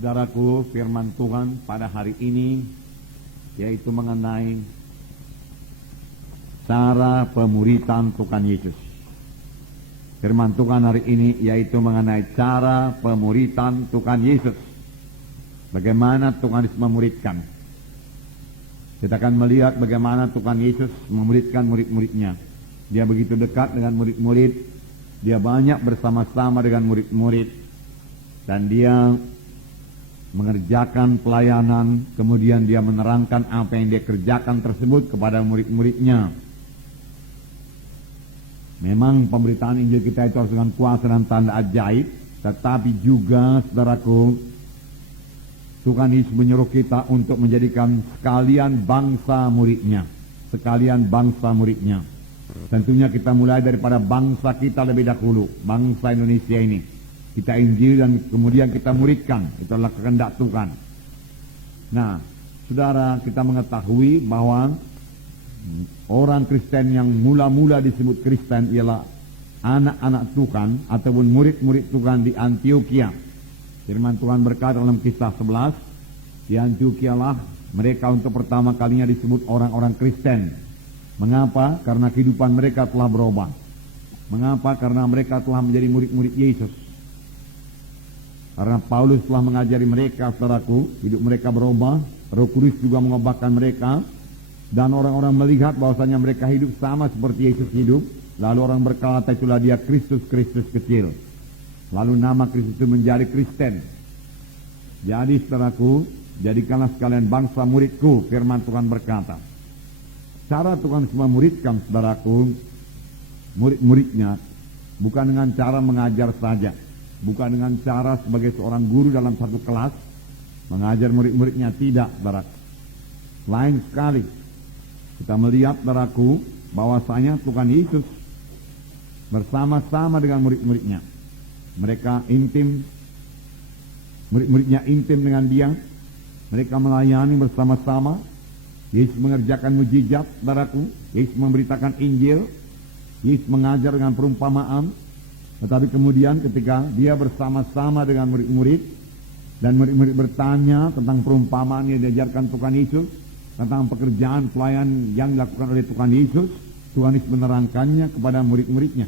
Saudaraku, firman Tuhan pada hari ini yaitu mengenai cara pemuritan Tuhan Yesus. Firman Tuhan hari ini yaitu mengenai cara pemuritan Tuhan Yesus. Bagaimana Tuhan Yesus memuridkan. Kita akan melihat bagaimana Tuhan Yesus memuridkan murid-muridnya. Dia begitu dekat dengan murid-murid. Dia banyak bersama-sama dengan murid-murid. Dan dia mengerjakan pelayanan, kemudian dia menerangkan apa yang dia kerjakan tersebut kepada murid-muridnya. Memang pemberitaan Injil kita itu harus dengan kuasa dan tanda ajaib, tetapi juga, saudaraku, Tuhan Yesus menyuruh kita untuk menjadikan sekalian bangsa muridnya. Sekalian bangsa muridnya. Tentunya kita mulai daripada bangsa kita lebih dahulu, bangsa Indonesia ini. Kita Injil dan kemudian kita muridkan. Itu adalah kehendak Tuhan. Nah, saudara, kita mengetahui bahwa orang Kristen yang mula-mula disebut Kristen ialah anak-anak Tuhan ataupun murid-murid Tuhan di Antioquia. Firman Tuhan berkata dalam Kisah 11, di Antioquia lah mereka untuk pertama kalinya disebut orang-orang Kristen. Mengapa? Karena kehidupan mereka telah berubah. Mengapa? Karena mereka telah menjadi murid-murid Yesus. Karena Paulus telah mengajari mereka, saudaraku, hidup mereka berubah, Roh Kudus juga mengubahkan mereka, dan orang-orang melihat bahwasanya mereka hidup sama seperti Yesus hidup, lalu orang berkata itulah dia Kristus kecil. Lalu nama Kristus itu menjadi Kristen. Jadi, saudaraku, jadikanlah sekalian bangsa muridku, firman Tuhan berkata. Cara Tuhan memuridkan, saudaraku, murid-muridnya, bukan dengan cara mengajar saja. Bukan dengan cara sebagai seorang guru dalam satu kelas mengajar murid-muridnya, tidak, saudara. Lain sekali. Kita melihat, saudaraku, bahwasanya Tuhan Yesus bersama-sama dengan murid-muridnya. Mereka intim, murid-muridnya intim dengan dia. Mereka melayani bersama-sama. Yesus mengerjakan mujizat, saudaraku. Yesus memberitakan Injil. Yesus mengajar dengan perumpamaan. Tetapi kemudian ketika dia bersama-sama dengan murid-murid dan murid-murid bertanya tentang perumpamaan yang diajarkan Tuhan Yesus, tentang pekerjaan pelayan yang dilakukan oleh Tuhan Yesus, Tuhan Yesus menerangkannya kepada murid-muridnya.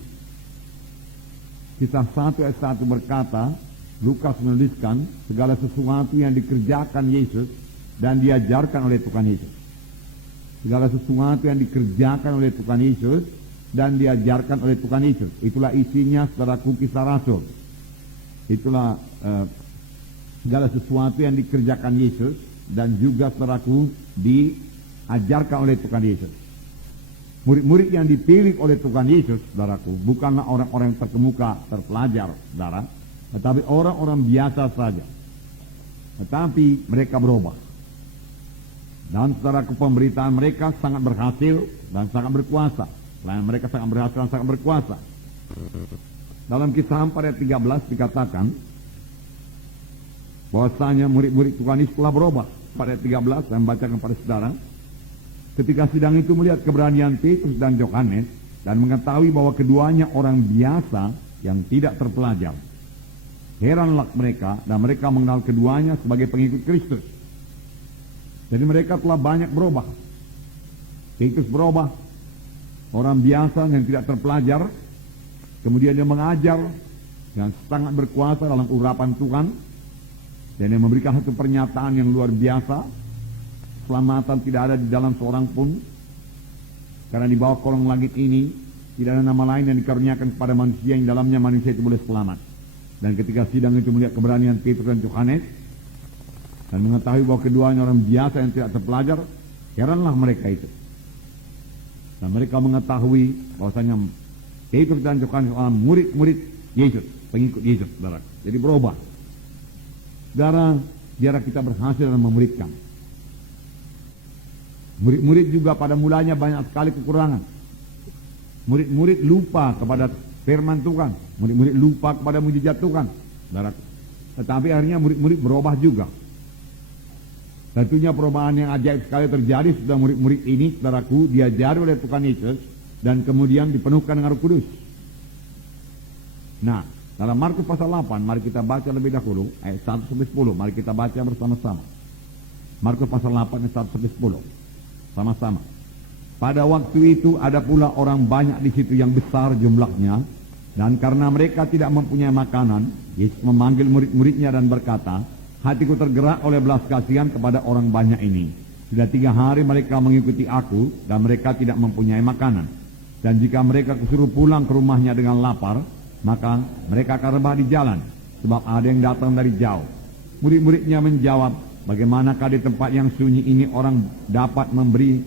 Kisah 1 ayat 1 berkata, Lukas menuliskan segala sesuatu yang dikerjakan Yesus dan diajarkan oleh Tuhan Yesus. Segala sesuatu yang dikerjakan oleh Tuhan Yesus dan diajarkan oleh Tuhan Yesus. Itulah isinya, saudaraku, Kisah Rasul. Itulah segala sesuatu yang dikerjakan Yesus dan juga, saudaraku, diajarkan oleh Tuhan Yesus. Murid-murid yang dipilih oleh Tuhan Yesus, saudaraku, bukanlah orang-orang yang terkemuka, terpelajar, saudara, tetapi orang-orang biasa saja. Tetapi mereka berubah. Dan, saudaraku, pemberitaan mereka sangat berhasil dan sangat berkuasa. Pelayanan mereka sangat berhasil dan sangat berkuasa. Dalam Kisah 4 ayat 13 dikatakan bahwasanya murid-murid Tuhan Yesus telah berubah. Pada ayat 13 saya membacakan kepada saudara. Ketika sidang itu melihat keberanian Petrus dan Yohanes dan mengetahui bahwa keduanya orang biasa yang tidak terpelajar, heranlah mereka dan mereka mengenal keduanya sebagai pengikut Kristus. Jadi mereka telah banyak berubah. Petrus berubah, orang biasa yang tidak terpelajar, kemudian dia mengajar yang sangat berkuasa dalam urapan Tuhan, dan dia memberikan satu pernyataan yang luar biasa. Keselamatan tidak ada di dalam seorang pun, karena di bawah kolong langit ini tidak ada nama lain yang dikaruniakan kepada manusia yang dalamnya manusia itu boleh selamat. Dan ketika sidang itu melihat keberanian Petrus dan Yohanes dan mengetahui bahwa keduanya orang biasa yang tidak terpelajar, heranlah mereka itu. Dan mereka mengetahui bahwasanya Petrus dan Yohanes adalah murid-murid Yesus, pengikut Yesus, saudara. Jadi berubah. Saudara, biar kita berhasil dalam memuridkan. Murid-murid juga pada mulanya banyak sekali kekurangan. Murid-murid lupa kepada firman Tuhan. Murid-murid lupa kepada mujizat Tuhan, saudara. Tetapi akhirnya murid-murid berubah juga. Tentunya perubahan yang ajaib sekali terjadi sudah murid-murid ini, saudaraku, diajari oleh Tuhan Yesus dan kemudian dipenuhkan dengan Roh Kudus. Nah, Dalam Markus pasal 8, mari kita baca lebih dahulu, ayat 1 sampai 10. Mari kita baca bersama-sama. Markus pasal 8, ayat 1 sampai 10. Sama-sama. Pada waktu itu ada pula orang banyak di situ yang besar jumlahnya, dan karena mereka tidak mempunyai makanan, Yesus memanggil murid-muridnya dan berkata, hatiku tergerak oleh belas kasihan kepada orang banyak ini. Sudah 3 hari mereka mengikuti aku, dan mereka tidak mempunyai makanan. Dan jika mereka kusuruh pulang ke rumahnya dengan lapar, maka mereka akan rebah di jalan, sebab ada yang datang dari jauh. Murid-muridnya menjawab, bagaimanakah di tempat yang sunyi ini orang dapat memberi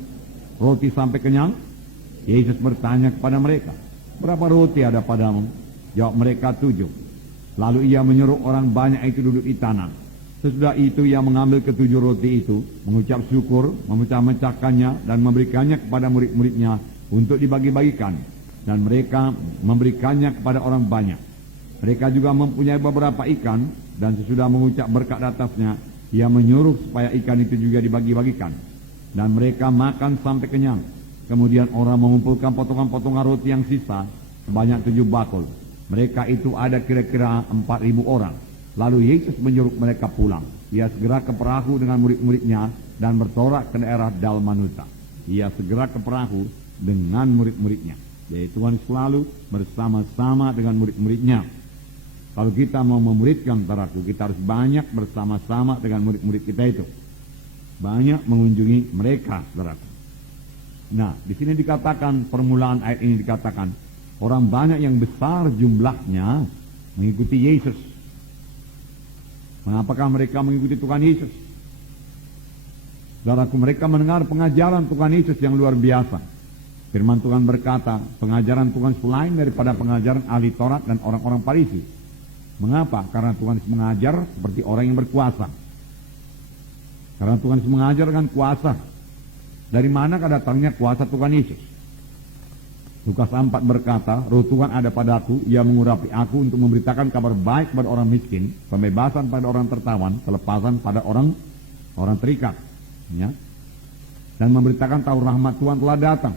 roti sampai kenyang? Yesus bertanya kepada mereka, berapa roti ada padamu? Jawab mereka, 7. Lalu ia menyuruh orang banyak itu duduk di tanah. Sesudah itu ia mengambil ke-7 roti itu, mengucap syukur, memecah-mecahkannya dan memberikannya kepada murid-muridnya untuk dibagi-bagikan. Dan mereka memberikannya kepada orang banyak. Mereka juga mempunyai beberapa ikan, dan sesudah mengucap berkat atasnya, ia menyuruh supaya ikan itu juga dibagi-bagikan. Dan mereka makan sampai kenyang. Kemudian orang mengumpulkan potongan-potongan roti yang sisa, sebanyak 7 bakul. Mereka itu ada kira-kira 4.000 orang. Lalu Yesus menyuruh mereka pulang. Ia segera ke perahu dengan murid-muridnya dan bertolak ke daerah Dalmanuta. Ia segera ke perahu dengan murid-muridnya. Jadi Tuhan selalu bersama-sama dengan murid-muridnya. Kalau kita mau memuridkan, saudaraku, kita harus banyak bersama-sama dengan murid-murid kita itu. Banyak mengunjungi mereka, saudaraku. Nah, di sini dikatakan, permulaan ayat ini dikatakan, orang banyak yang besar jumlahnya mengikuti Yesus. Mengapakah mereka mengikuti Tuhan Yesus? Saudaraku, mereka mendengar pengajaran Tuhan Yesus yang luar biasa. Firman Tuhan berkata, pengajaran Tuhan selain daripada pengajaran ahli Taurat dan orang-orang Farisi. Mengapa? Karena Tuhan mengajar seperti orang yang berkuasa. Karena Tuhan mengajar dengan kuasa. Dari manakah datangnya kuasa Tuhan Yesus? Lukas 4 berkata, roh Tuhan ada padaku, ia mengurapi aku untuk memberitakan kabar baik kepada orang miskin, pembebasan pada orang tertawan, kelepasan pada orang terikat. Ya. Dan memberitakan tahu rahmat Tuhan telah datang.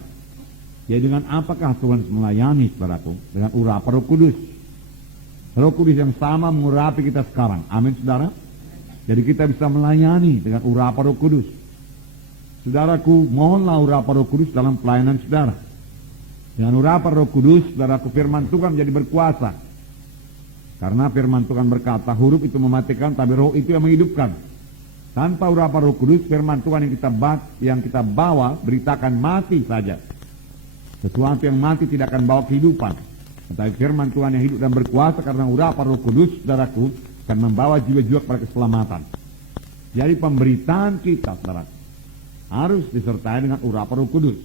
Ya, dengan apakah Tuhan melayani, saudaraku? Dengan urapan Roh Kudus. Roh Kudus yang sama mengurapi kita sekarang. Amin, saudara. Jadi kita bisa melayani dengan urapan Roh Kudus. Saudaraku, mohonlah urapan Roh Kudus dalam pelayanan saudara. Dengan urapan Roh Kudus, saudaraku, firman Tuhan menjadi berkuasa. Karena firman Tuhan berkata, huruf itu mematikan, tapi roh itu yang menghidupkan. Tanpa urapan Roh Kudus, firman Tuhan yang kita bawa beritakan mati saja. Sesuatu yang mati tidak akan bawa kehidupan. Tetapi firman Tuhan yang hidup dan berkuasa karena urapan Roh Kudus, saudaraku, akan membawa jiwa-jiwa kepada keselamatan. Jadi pemberitaan kita, saudara, harus disertai dengan urapan Roh Kudus.